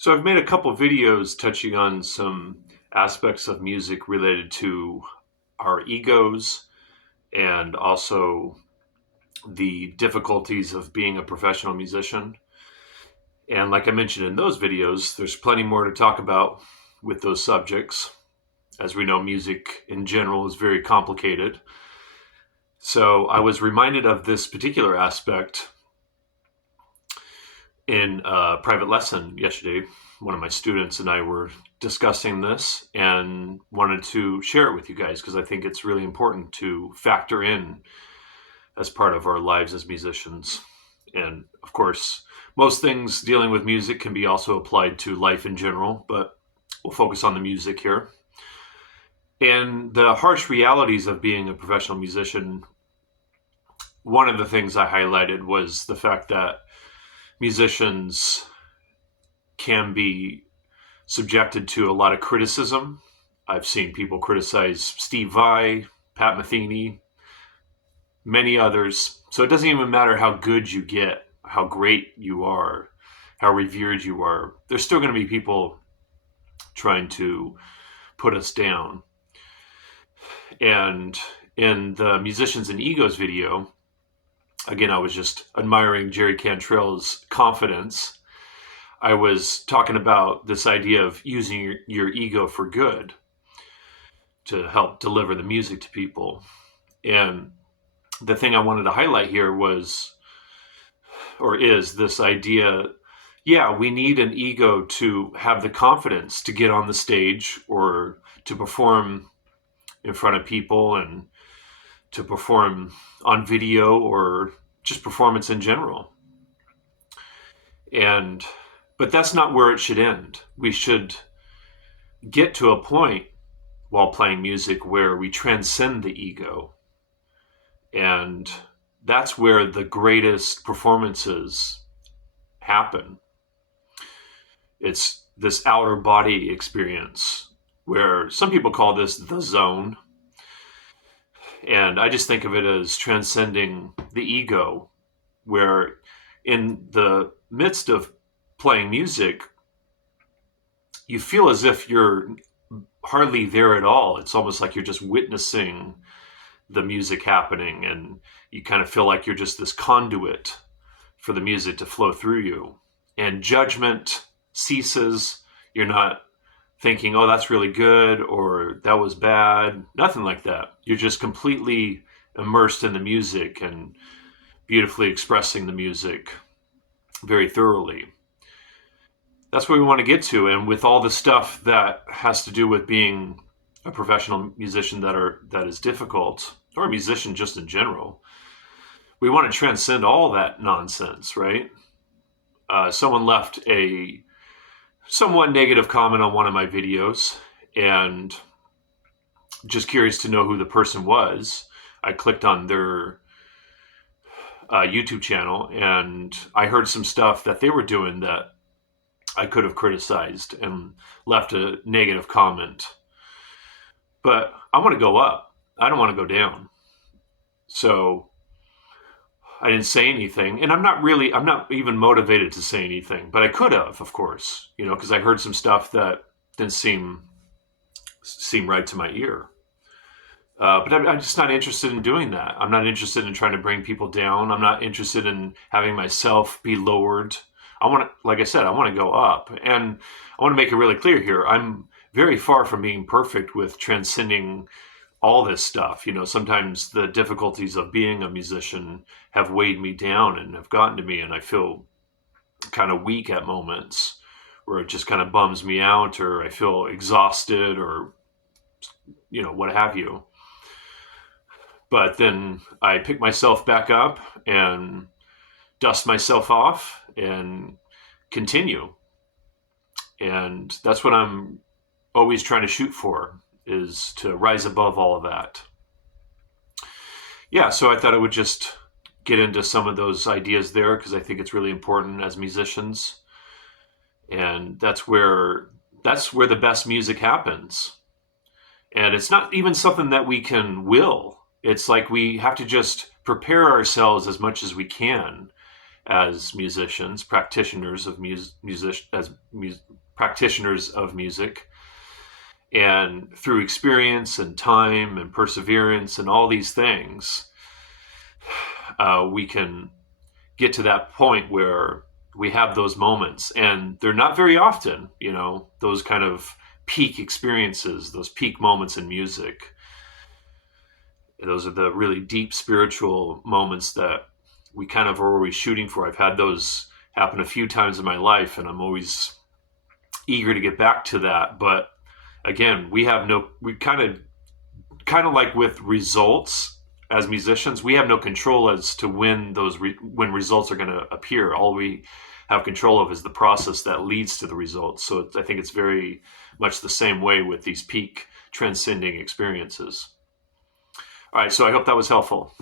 So I've made a couple videos touching on some aspects of music related to our egos and also the difficulties of being a professional musician. And like I mentioned in those videos, there's plenty more to talk about with those subjects. As we know, music in general is very complicated. So I was reminded of this particular aspect in a private lesson yesterday. One of my students and I were discussing this and wanted to share it with you guys because I think it's really important to factor in as part of our lives as musicians. And of course, most things dealing with music can be also applied to life in general, but we'll focus on the music here. And the harsh realities of being a professional musician, one of the things I highlighted was the fact that musicians can be subjected to a lot of criticism. I've seen people criticize Steve Vai, Pat Metheny, many others. So it doesn't even matter how good you get, how great you are, how revered you are. There's still going to be people trying to put us down. And in the Musicians and Egos video, again, I was just admiring Jerry Cantrell's confidence. I was talking about this idea of using your ego for good to help deliver the music to people. And the thing I wanted to highlight here was, or is, this idea, yeah, we need an ego to have the confidence to get on the stage or to perform in front of people and to perform on video or just performance in general. But that's not where it should end. We should get to a point while playing music where we transcend the ego. And that's where the greatest performances happen. It's this outer body experience where some people call this the zone. And I just think of it as transcending the ego, where in the midst of playing music, you feel as if you're hardly there at all. It's almost like you're just witnessing the music happening, and you kind of feel like you're just this conduit for the music to flow through you. And judgment ceases. You're not thinking, oh, that's really good or that was bad. Nothing like that. You're just completely immersed in the music and beautifully expressing the music very thoroughly. That's where we want to get to. And with all the stuff that has to do with being a professional musician that is difficult, or a musician just in general, we want to transcend all that nonsense, right? Someone left a somewhat negative comment on one of my videos, and just curious to know who the person was, I clicked on their YouTube channel, and I heard some stuff that they were doing that I could have criticized and left a negative comment. But I want to go up. I don't want to go down. So I didn't say anything, and I'm not even motivated to say anything, but I could have, of course, because I heard some stuff that didn't seem right to my ear. But I'm just not interested in doing that. I'm not interested in trying to bring people down. I'm not interested in having myself be lowered. Like I said, I want to go up, and I want to make it really clear here. I'm very far from being perfect with transcending all this stuff. Sometimes the difficulties of being a musician have weighed me down and have gotten to me, and I feel kind of weak at moments where it just kind of bums me out, or I feel exhausted, or what have you. But then I pick myself back up and dust myself off and continue. And that's what I'm always trying to shoot for, is to rise above all of that. Yeah, so I thought I would just get into some of those ideas there because I think it's really important as musicians. And that's where the best music happens. And it's not even something that we can will. It's like we have to just prepare ourselves as much as we can as musicians, practitioners of practitioners of music, and through experience and time and perseverance and all these things, we can get to that point where we have those moments, and they're not very often, those kind of peak experiences, those peak moments in music. Those are the really deep spiritual moments that we kind of are always shooting for. I've had those happen a few times in my life, and I'm always eager to get back to that. But again, we kind of like with results as musicians, we have no control as to when when results are going to appear. All we have control of is the process that leads to the results. So I think it's very much the same way with these peak transcending experiences. All right, so I hope that was helpful.